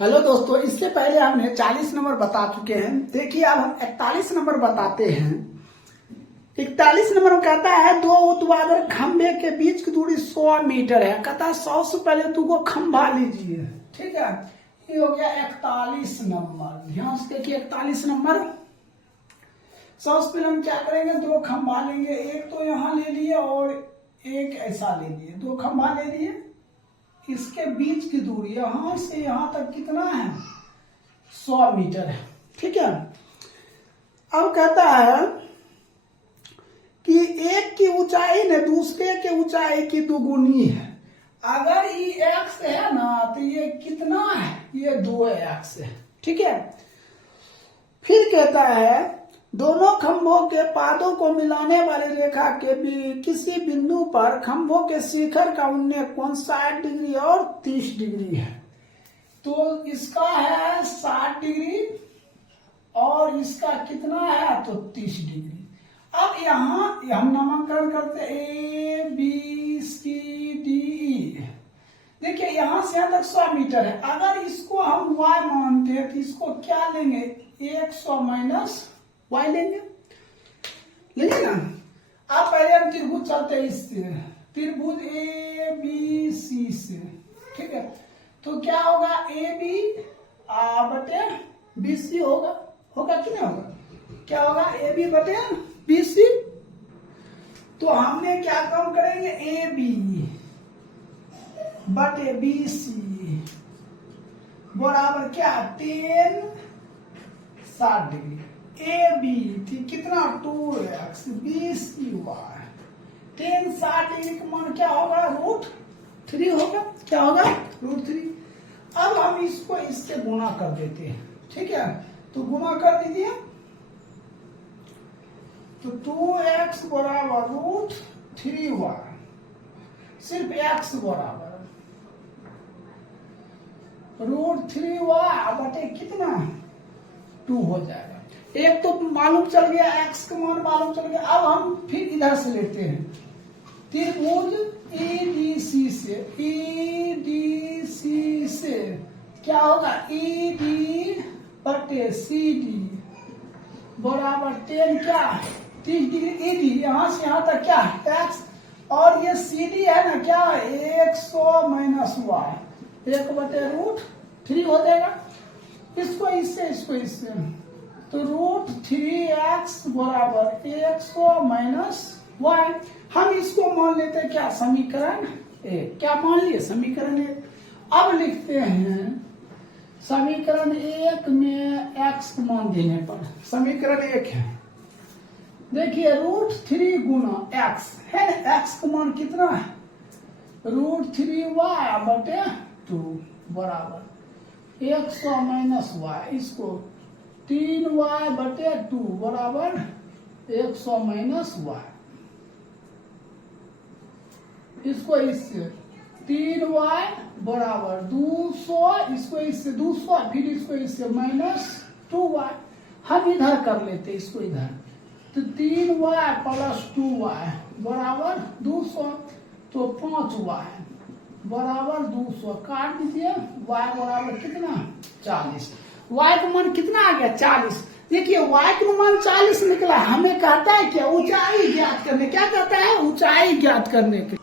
Hello दोस्तों, इससे पहले हमने 40 नंबर बता चुके हैं। देखिए अब हम 41 नंबर बताते हैं। 41 नंबर में कहता है दो ऊर्ध्वाधर खंभे के बीच की दूरी 100 मीटर है। कहता है 100 से पहले तुमको खंभा लीजिए। ठीक है, ये हो गया 41 नंबर। ध्यान से देखिए 41 नंबर। 100 से पहले हम क्या करेंगे, दो खंभा लेंगे। एक तो यहाँ ले लिए और एक ऐसा ले लिए। दो खंभा ले लिए, इसके बीच की दूरी यहां से यहां तक कितना है, 100 मीटर है। ठीक है, अब कहता है कि एक की ऊंचाई ने दूसरे के ऊंचाई की दुगुनी है। अगर ये x है ना तो ये कितना है, ये 2x है। ठीक है, फिर कहता है दोनों खंभों के पादों को मिलाने वाली रेखा के भी किसी बिंदु पर खंभों के शिखर का उन्नय कोण 60 डिग्री और 30 डिग्री है। तो इसका है 60 डिग्री और इसका कितना है तो 30 डिग्री। अब यहाँ हम नामांकन करते A B C D E। देखिए यहाँ से यहाँ तक 100 मीटर है। अगर इसको हम y मानते हैं तो इसको क्या लेंगे, 100 माइनस y लेंगे ना। अब पहले हम त्रिभुज चलते हैं इससे, त्रिभुज ए बी सी से। ठीक है, तो क्या होगा, ए बी बटे बी सी होगा कि नहीं होगा, क्या होगा, ए बी बटे बी सी। तो हमने क्या काम करेंगे, ए बी बटे बी सी बराबर क्या, 10 60 डिग्री। ए बी थी कितना, 2x, B C Y 10 60 degree का मान क्या होगा, √3 होगा। क्या होगा, √3। अब हम इसको इससे गुना कर देते हैं। ठीक है, तो गुना कर दीजिए, तो 2x बराबर √3y, सिर्फ x बराबर √3y बटे कितना, 2 हो जाएगा। एक तो मालूम चल गया, x का मान मालूम चल गया। अब हम फिर इधर से लेते हैं, त्रिभुज EDC से क्या होगा, ED बटे CD बराबर 10 क्या, 30 डिग्री। ED यहाँ से यहाँ तक क्या है x, और ये CD है ना क्या, 100 माइनस y, 1 बटे √3 हो जाएगा। इसको इससे तो √3x बराबर 100 माइनस y। हम इसको मान लेते हैं क्या, समीकरण 1। क्या मान लिए, समीकरण 1। अब लिखते हैं समीकरण 1 में x को मान देने पर, समीकरण 1 है, देखिए √3 गुना x है ना, x का मान कितना है, √3y बटे 2 बराबर 100 माइनस y, इसको 3y बटे 2 बराबर 100 माइनस y। इसको इससे 3y बराबर 200, इसको इससे 200, फिर इसको इससे माइनस 2y। हम इधर कर लेते इसको इधर, तो 3y प्लस 2y बराबर 200, तो 5y बराबर 200 काट दीजिए, y बराबर कितना, 40। y का मान कितना आ गया, 40। देखिए y का मान 40 निकला। हमें कहता है क्या, ऊंचाई ज्ञात करने, क्या कहता है, ऊंचाई ज्ञात करने के।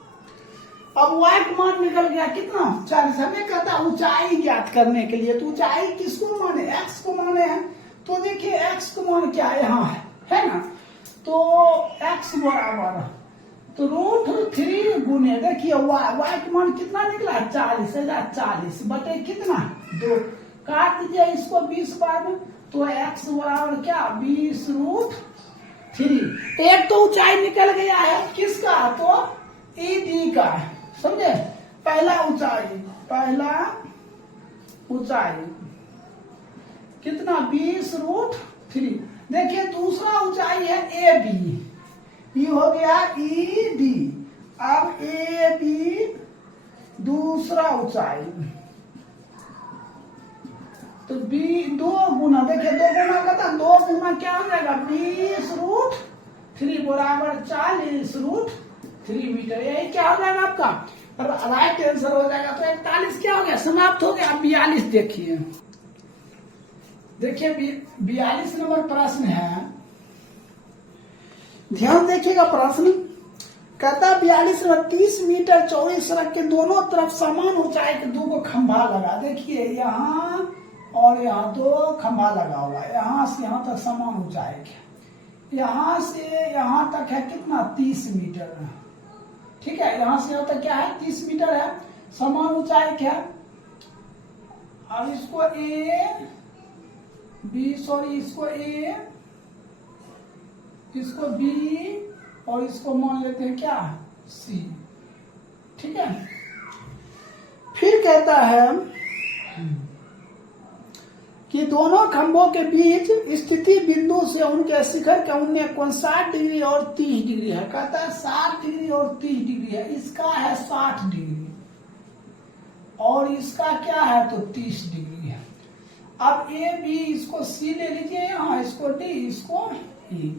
अब y का मान निकल गया कितना, 40। हमें कहता है ऊंचाई ज्ञात करने के लिए, तो ऊंचाई किसको माने, x को माने हैं। तो देखिए x का मान क्या यहाँ है ना, तो x बराबर तो √3 गुने, देखिए y का मान कितना निकला, 40 बटे कितना, 2। काट दीजिए इसको 20 बार में, तो x बराबर क्या, 20√3। एक तो ऊंचाई निकल गया है, किसका, तो ED का, समझे। पहला ऊंचाई कितना, 20√3। देखिए दूसरा ऊंचाई है AB, ये हो गया ED। अब AB दूसरा ऊंचाई, तो दो गुना, देखिए 2 गुना का, 2 गुना क्या हो जाएगा, 20√3 बराबर 40√3 मीटर। यही क्या हो जाएगा आपका, राइट आंसर हो जाएगा। तो 41 क्या हो गया, समाप्त हो गया। 42 देखिए, देखिए 42 नंबर प्रश्न है, ध्यान देखिएगा। प्रश्न कहता 42 में 30 मीटर चौड़ी सड़क के दोनों तरफ समान ऊंचाई के दो को खंभा लगा। देखिए यहाँ और यहाँ दो खंभा लगा हुआ है, यहाँ से यहाँ तक समान ऊंचाई के, यहाँ से यहाँ तक है कितना 30 मीटर, ठीक है। यहाँ से यहाँ तक क्या है 30 मीटर है, समान ऊंचाई क्या। अब इसको ए बी, सॉरी इसको ए, इसको बी और इसको मान लेते हैं क्या सी, ठीक है। फिर कहता है कि दोनों खंभों के बीच स्थिति बिंदु से उनके शिखर के उन्नय कोण 60 डिग्री और 30 डिग्री है। कहता है 60 डिग्री और 30 डिग्री है, इसका है 60 डिग्री और इसका क्या है तो 30 डिग्री है। अब ए बी, इसको सी ले लीजिए, यहाँ इसको डी, इसको ई।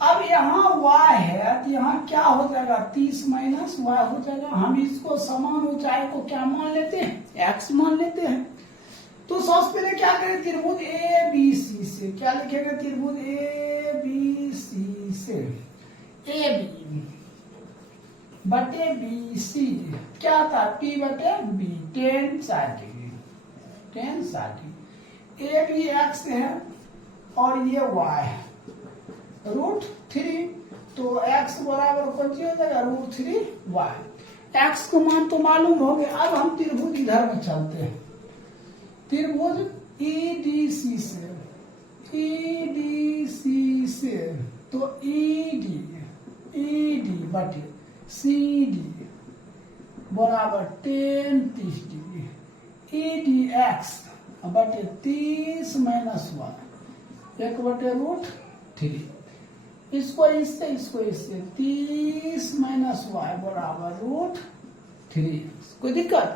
अब यहाँ y है तो यहाँ क्या हो जाएगा 30 माइनस y हो जाएगा। हम इसको समान ऊंचाई को क्या मान लेते हैं, x मान लेते हैं। तो सबसे पहले क्या करें, त्रिभुज ए बी सी से क्या लिखेंगे, त्रिभुज ए बी सी से ए बी बटे बी सी क्या था p बटे B 10 60 degree, 10 60। A B X है और ये y है √3, तो x बराबर कौन सी हो जाएगा √3y। x को मान तो मालूम हो गया। अब हम त्रिभुज इधर में चलते हैं, त्रिभुज EDC से, EDC से तो ED बटे CD बराबर 10 30 डिग्री, EDX बटे 30 माइनस y 1 बटे √3। इसको इससे 30 माइनस y बराबर √3। कोई दिक्कत।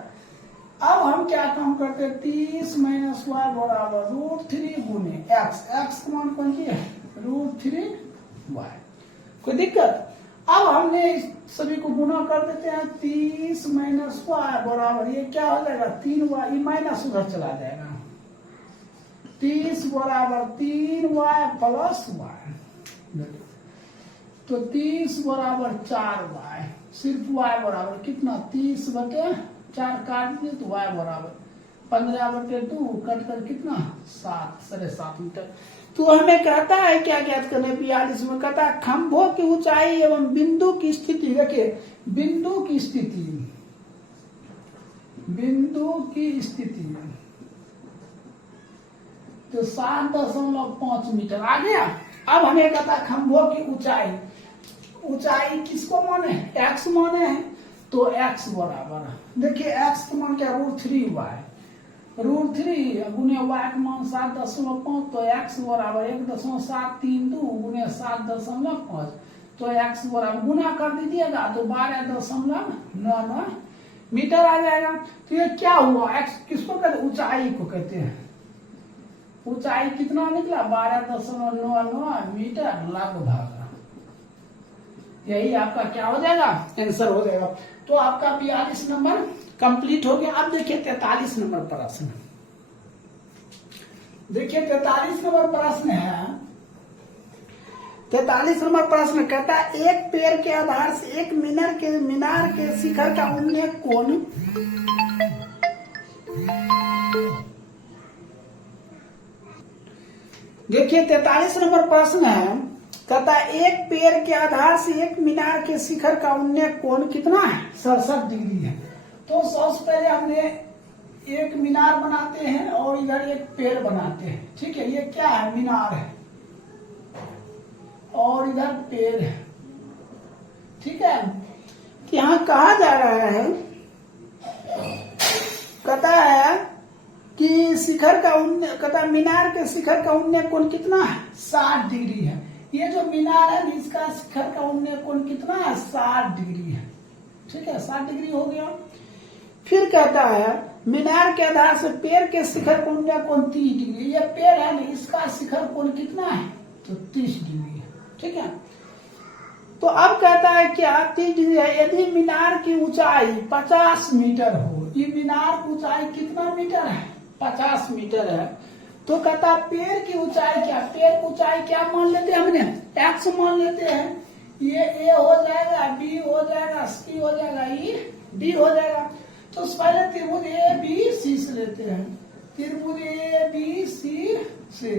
अब हम क्या काम करते हैं, 30 माइनस y बराबर √3 गुने x का मान कौन सी है √3y। कोई दिक्कत। अब हमने सभी को गुना कर देते हैं, 30 माइनस y बराबर ये क्या हो जाएगा 3y, ये माइनस उधर चला जाएगा, 30 बराबर 3y प्लस y, तो 30 बराबर 4y, सिर्फ y बराबर कितना 30 बटे 4 काट दिए तो y बराबर 15 बटे 2 कट कर कितना 7 7.5 मीटर। तो हमें कहता है क्या ज्ञात करने 42 में कहता है खंभों की ऊंचाई एवं बिंदु की स्थिति। देखिए बिंदु की स्थिति, बिंदु की स्थिति तो 7.5 मीटर आ गया। अब हमें कहता है खंभों की ऊंचाई, ऊंचाई किसको माने x माने हैं, तो x बराबर देखिए x का मान क्या √3y, √3 गुने y का मान 7.5, तो x बराबर 1.732 गुने 7.5, तो x बराबर गुना कर दीजिएगा तो 12.99 मीटर आ जाएगा। तो ये क्या हुआ, x किसको कहते हैं ऊंचाई को कहते हैं। ऊंचाई कितना निकला 12.99 मीटर लगभग। यही आपका क्या हो जाएगा आंसर हो जाएगा। तो आपका 42 नंबर कंप्लीट हो गया। अब देखिए 43 नंबर प्रश्न, देखिए 43 नंबर प्रश्न है। 43 नंबर प्रश्न कहता है एक पेड़ के आधार से एक मीनार के शिखर का उन्नय कोण देखिए 43 नंबर प्रश्न है, कहता है एक पेड़ के आधार से एक मीनार के शिखर का उन्नय कोण कितना है 67 डिग्री है। तो सबसे पहले हमने एक मीनार बनाते हैं और इधर एक पेड़ बनाते हैं, ठीक है। ये क्या है मीनार है और इधर पेड़ है, ठीक है। यहाँ कहा जा रहा है, कहता है कि शिखर का उन्नय, कहता मीनार के शिखर का उन्नय कोण कितना है 60 डिग्री है। ये जो मीनार है इसका शिखर का उन्नय कोण कितना है 60 डिग्री है, ठीक है 60 डिग्री हो गया। फिर कहता है मीनार के आधार से पेड़ के शिखर का उन्नय कोण 30 डिग्री। ये पेड़ है ना, इसका शिखर कोण कितना है तो 30 डिग्री है, ठीक है। तो अब कहता है क्या 30 डिग्री है, यदि मीनार की ऊंचाई 50 मीटर हो, ये मीनार की ऊंचाई कितना मीटर है, 50 मीटर है, तो कहता पेड़ की ऊंचाई क्या, पेड़ की ऊंचाई क्या मान लेते हैं हमने, एक्स मान लेते हैं, ये ए हो जाएगा, बी हो जाएगा, सी हो जाएगा, ई डी हो जाएगा। तो पहले त्रिभुज ए बी सी से लेते हैं, त्रिभुज ए बी सी से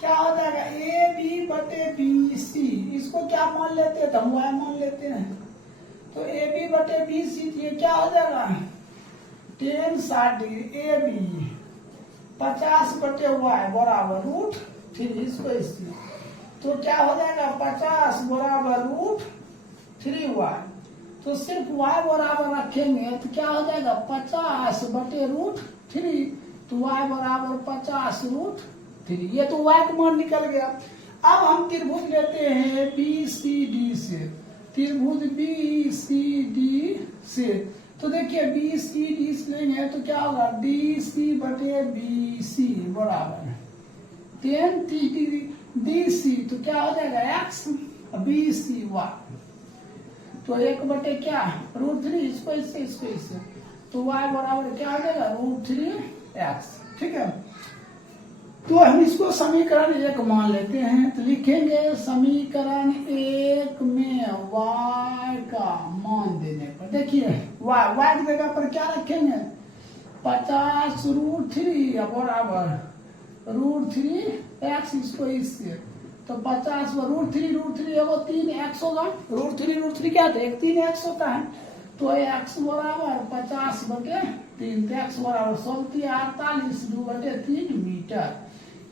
क्या हो जाएगा, ए बी बटे बी सी, इसको क्या मान लेते हैं, तो हम वाई मान लेते हैं, तो ए बी बटे बी सी, ये क्या हो जाएगा, tan 60 डिग्री, ए बी 50 बटे वाई बराबर √3, इसको इससे तो क्या हो जाएगा 50 बराबर √3y, तो सिर्फ y बराबर रखेंगे तो क्या हो जाएगा 50 बटे √3, तो y बराबर 50 √3, ये तो y का मान निकल गया। अब हम त्रिभुज लेते हैं बी सी डी से, त्रिभुज बी सी डी से, तो देखिए बी सी डी से लेंगे तो क्या होगा डी सी बटे बी सी बराबर tan 30 डिग्री, डी सी तो क्या हो जाएगा एक्स, बी सी वाई, तो 1 बटे क्या √3, इसको इससे इसको इससे, तो y बराबर क्या हो जाएगा √3x, ठीक है। तो हम इसको समीकरण 1 मान लेते हैं, तो लिखेंगे समीकरण 1 में y का मान देने पर, देखिए y की जगह पर क्या रखेंगे 50 √3 बराबर √3x, इसको इससे, तो 50 √3 वो 3x होगा, √3 क्या था 3x होता है, तो x बराबर 50 बटे 3, तो x बराबर 48 2 बटे 3 मीटर।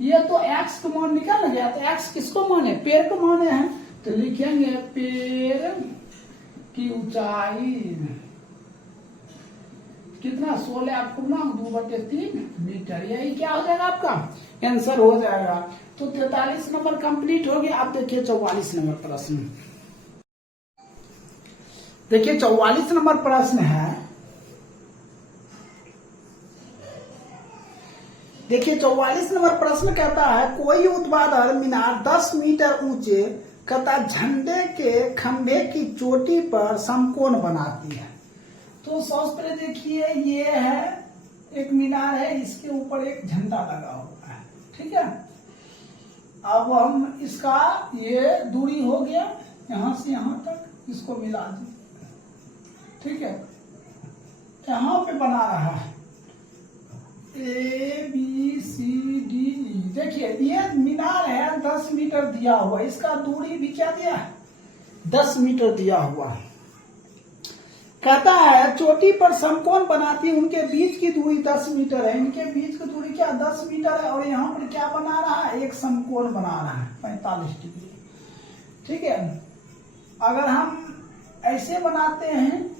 ये तो x का मान निकल गया, तो x किसको माने, पेड़ को माने हैं, तो लिखेंगे पेड़ की ऊंचाई कितना 16 2 बटे 3 मीटर, यही क्या हो जाएगा आपका आंसर हो जाएगा। तो 43 नंबर कंप्लीट हो गया। अब देखिए 44 नंबर प्रश्न, देखिए 44 नंबर प्रश्न है, देखिए 44 नंबर प्रश्न कहता है कोई उत्पादन मीनार 10 मीटर ऊंचे कहता झंडे के खंभे की चोटी पर समकोण बनाती है। तो सबसे पहले देखिए ये है एक मीनार है, इसके ऊपर एक झंडा लगा हुआ है, ठीक है। अब हम इसका ये दूरी हो गया यहां से यहां तक, इसको मिला दीजिए, ठीक है। यहां पे बना रहा है A B C D E, देखिए ये मीनार है 10 मीटर दिया हुआ, इसका दूरी भी क्या दिया है 10 मीटर दिया हुआ है। कहता है चोटी पर समकोण बनाती है, उनके बीच की दूरी 10 मीटर है, इनके बीच की दूरी क्या 10 मीटर है, और यहाँ पर क्या बना रहा है एक समकोण बना रहा है 45 डिग्री, ठीक है। अगर हम ऐसे बनाते हैं,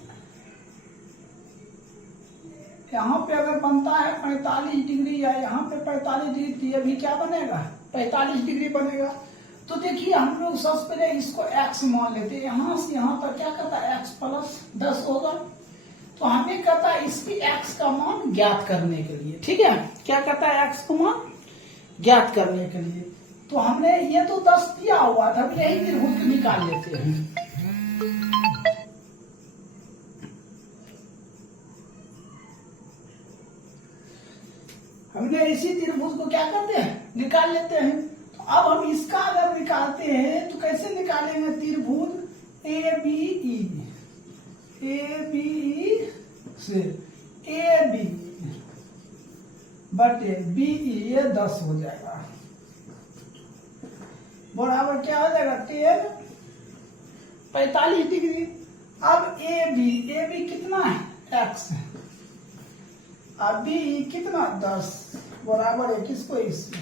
यहाँ पे अगर बनता है 45 डिग्री या यहाँ पे 45 डिग्री, तो ये भी क्या बनेगा 45 डिग्री बनेगा। तो देखिए हम लोग सबसे पहले इसको x मान लेते हैं, यहां से यहां तक क्या कहता है x प्लस 10 होगा, तो हमें कहता है इसकी x का मान ज्ञात करने के लिए, ठीक है। क्या कहता है x का मान ज्ञात करने के लिए, तो हमने ये तो 10 दिया हुआ था, यही त्रिभुज निकाल लेते हैं। हमने इसी त्रिभुज को क्या करते हैं निकाल लेते हैं। अब हम इसका अगर निकालते हैं तो कैसे निकालेंगे, त्रिभुज ए बी ई से ए बी बटे बी ई, ये 10 हो जाएगा बराबर क्या हो जाएगा 10 45 डिग्री। अब ए बी कितना है x है, अब बी कितना 10 बराबर है किसको इससे,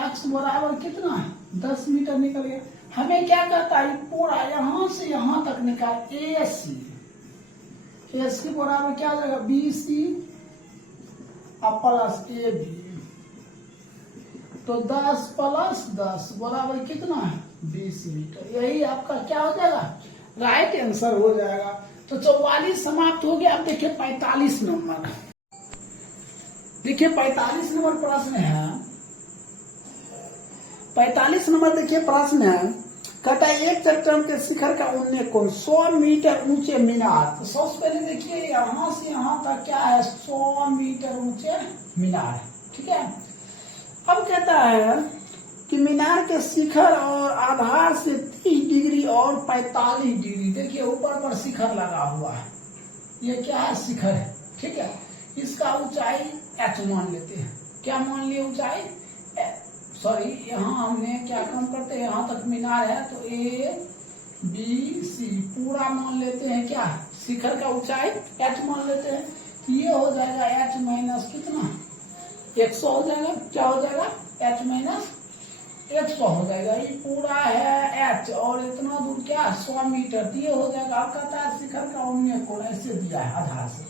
x बराबर कितना है 10 मीटर निकल गया। हमें क्या कहता है पूरा यहां से यहां तक निकाल ए सी बराबर क्या हो जाएगा B C plus A B, तो 10 प्लस 10 बराबर कितना है 20 मीटर, यही आपका क्या हो जाएगा राइट आंसर हो जाएगा। तो 44 समाप्त हो गया। अब देखिए 45 नंबर, देखिए 45 नंबर प्रश्न है, 45 नंबर देखिए प्रश्न है, कहता है एक चट्टान के शिखर का उन्नय कोण 100 मीटर ऊंचे मीनार। तो सबसे पहले देखिए यहां से यहां तक क्या है 100 मीटर ऊंचे मीनार, ठीक है। अब कहता है कि मीनार के शिखर और आधार से 30 डिग्री और 45 डिग्री, देखिए ऊपर पर शिखर लगा हुआ है, ये क्या है शिखर है, ठीक है। इसका ऊंचाई h मान लेते हैं, क्या मान लिए ऊंचाई, सॉरी यहाँ हमने क्या काम करते हैं, यहाँ तक मीनार है तो A B C पूरा मान लेते हैं, क्या शिखर का ऊंचाई h मान लेते हैं। तो ये हो जाएगा h माइनस कितना 100 हो जाएगा, क्या हो जाएगा h माइनस 100 हो जाएगा। ये पूरा है h और इतना दूर क्या 100 मीटर, ये हो जाएगा। अब कहता है शिखर का उन्नय कोण ऐसे दिया है आधार से,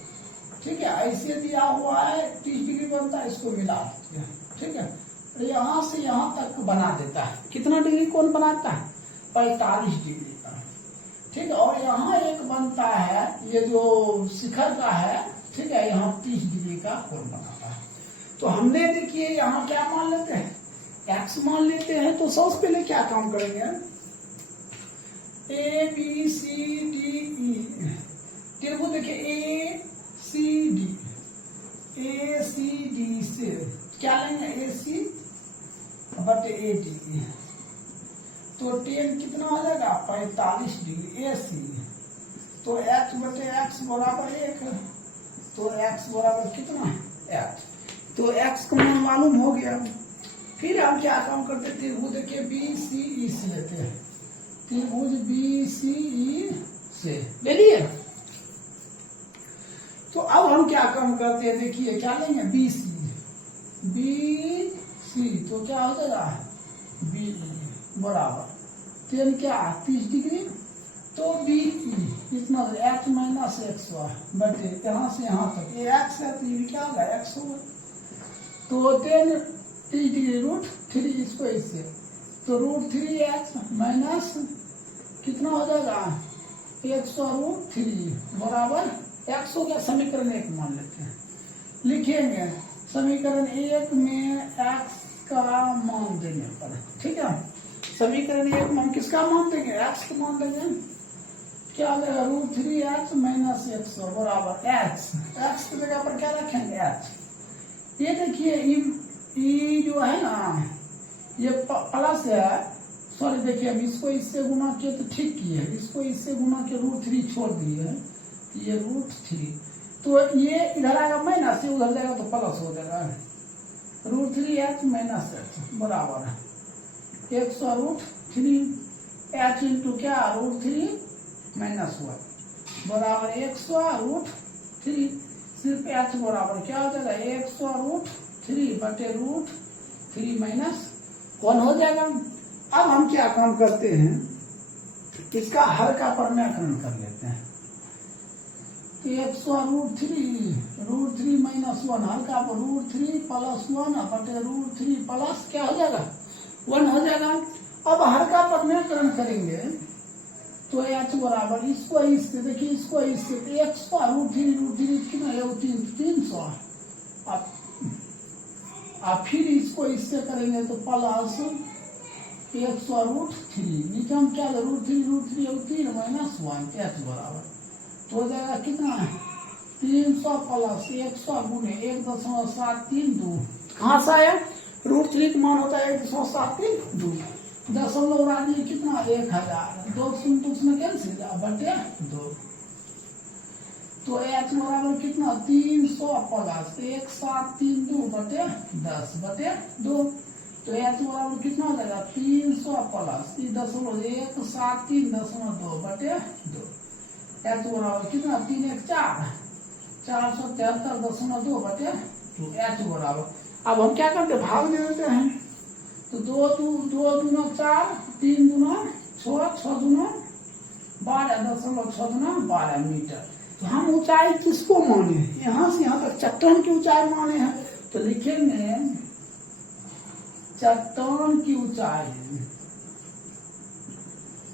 ठीक है, ऐसे दिया हुआ है 30 डिग्री बनता है, इसको मिला दिया, ठीक है। यहाँ से यहाँ तक बना देता है, कितना डिग्री कोण बनाता है 45 डिग्री का, ठीक है। और यहाँ एक बनता है ये जो शिखर का है, ठीक है, यहाँ 30 डिग्री का कोण बनाता है। तो हमने देखिए यहाँ क्या मान लेते हैं x मान लेते हैं। तो सबसे पहले क्या काम करेंगे A B C D E, त्रिभुज देखिए A C D से क्या लेंगे AC बटे AD, तो tan कितना हो जाएगा 45 डिग्री AC, तो h बटे x बराबर 1, तो x बराबर कितना h, तो x का मान मालूम हो गया। फिर हम क्या काम करते हैं त्रिभुज के BCE से लेते हैं, त्रिभुज BCE से ले लिए। तो अब हम क्या काम करते हैं देखिए क्या लेंगे BC तो क्या हो जाएगा BE बराबर tan क्या 30 डिग्री, तो BE इतना h माइनस 100 बटे यहाँ से यहाँ तक ये x है तो ये क्या होगा x होगा, तो tan 30 डिग्री √3 इसको इससे, तो √3h माइनस कितना हो जाएगा 100√3 बराबर 100 का समीकरण 1 मान लेते हैं, लिखेंगे समीकरण 1 में x का मान देने पर, ठीक है। समीकरण 1 में हम किसका मान देंगे x का मान देंगे, क्या हो जाएगा √3h माइनस 100 बराबर x की जगह पर क्या रखेंगे h। ये देखिए ई जो है ना ये प्लस है, सॉरी देखिए हम इसको इससे गुना किए तो ठीक किए, इसको इससे गुना के √3 छोड़ दिए, ये √3, तो ये इधर आएगा माइनस, ये उधर जाएगा तो प्लस हो जाएगा, √3h माइनस h बराबर 100√3 h इंटू क्या √3 माइनस 1 बराबर 100√3, सिर्फ h बराबर क्या हो जाएगा 100√3 बटे √3 माइनस 1 हो जाएगा। अब हम क्या काम करते हैं इसका हर का प्रमेयकरण कर लेते हैं, तो 100√3 माइनस 1 हर का √3 प्लस 1 बटे √3 प्लस क्या हो जाएगा 1 हो जाएगा। अब हर का प्रमेयकरण करेंगे तो h बराबर इसको इससे, देखिए इसको इससे 100√3 कितना है 300, अब फिर इसको इससे करेंगे तो प्लस 100√3 नीचे हम क्या √3 माइनस 1 h बराबर तो हो जाएगा कितना 300 प्लस 100 गुने 1.732, कहाँ से आया √3 का मान होता है 1.732, दशमलव राजी कितना 1000, 2 में कैंसिल बटे 2, तो h बराबर कितना 300 प्लस 1732 बटे 10 बटे 2, तो h बराबर कितना हो जाएगा 300 प्लस 1.173.2 बटे 2, h बराबर कितना 3 1 4 473.2 बटे 2 h बराबर। अब हम क्या करते भाग दे देते हैं, तो 2 दूना 4 3 दूना 6 6 दूना 12.6 मीटर। तो हम ऊंचाई किसको माने यहाँ से यहाँ तक चट्टान की ऊंचाई माने हैं, तो लिखेंगे चट्टान की ऊंचाई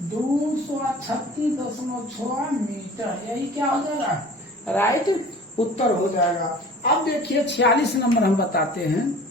236.6 मीटर, यही क्या हो जाएगा राइट उत्तर हो जाएगा। अब देखिए 46 नंबर हम बताते हैं।